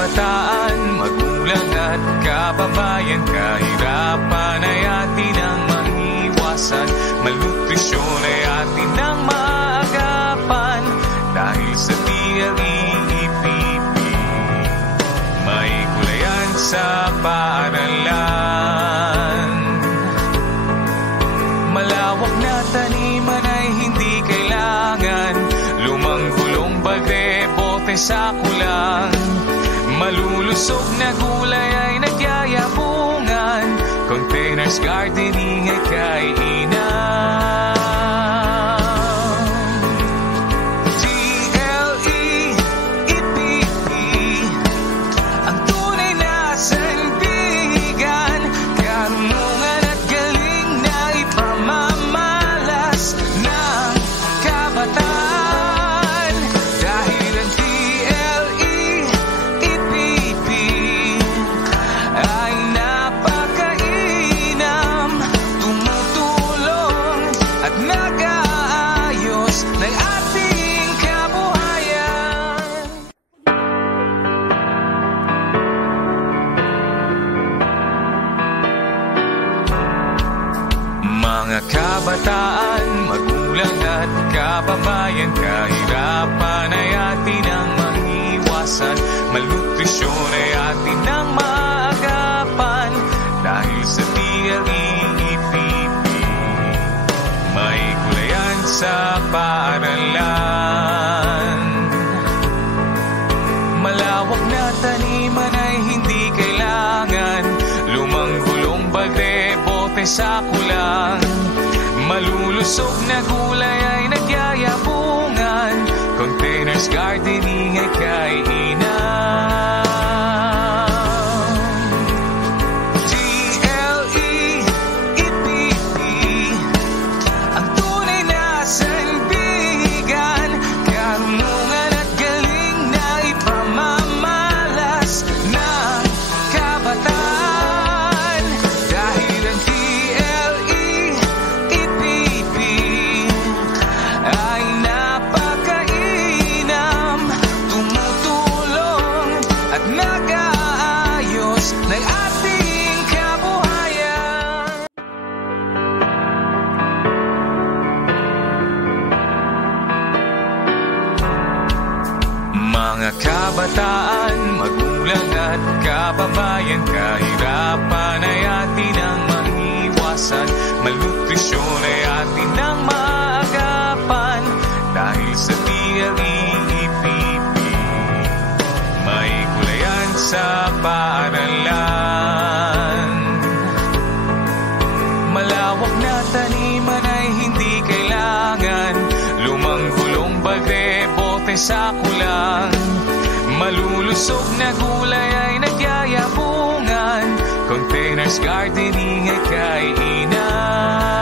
kabataan, magulang at kababayan, kahirapan ay atin ang maiwasan, malnutrisyon ay atin ang maagapan, dahil sa DLE-EPP may gulayan sa paaralan. Malawak na taniman ay hindi kailangan, lumang gulong bagre, bote sa kulang, malulusog na gulay ay nagyayabungan, containers gardening ay kainan. DLE-EPP, ang tunay na sandigan, karunungan at galing na ipamamalas ng kabataan, dahil ang DLE-EPP ay napakainam, tumutulong at nag-aayos ng ating kabuhayan. Mga kabataan, magulang at kababayan, kahirapan ay atin ang maiwasan, malnutrisyon ay atin ang maagapan, dahil sa DLE-EPP may gulayan sa paaralan. Malawak na taniman ay hindi kailangan, lumang gulong bagre, bote sa kulang, malulusog na gulay ay nagyayabungan, containers gardening ay kainan. DLE-EPP, ang tunay na sandigan, karunungan at galing na ipamamalas ng kabataan, dahil ang DLE-EPP ay napakainam, tumutulong at nag-aayos ng ating kabuhayan. Mga kabataan, magulang at kababayan, kahirapan ay atin ang maiwasan, malnutrisyon ay atin ang maagapan, dahil sa DLE-EPP may gulayan sa paaralan. Malawak na taniman ay hindi kailangan, lumang gulong bagre, bote sa kulang, malulusog na gulay ay nagyayabungan, containers gardening ay kainan.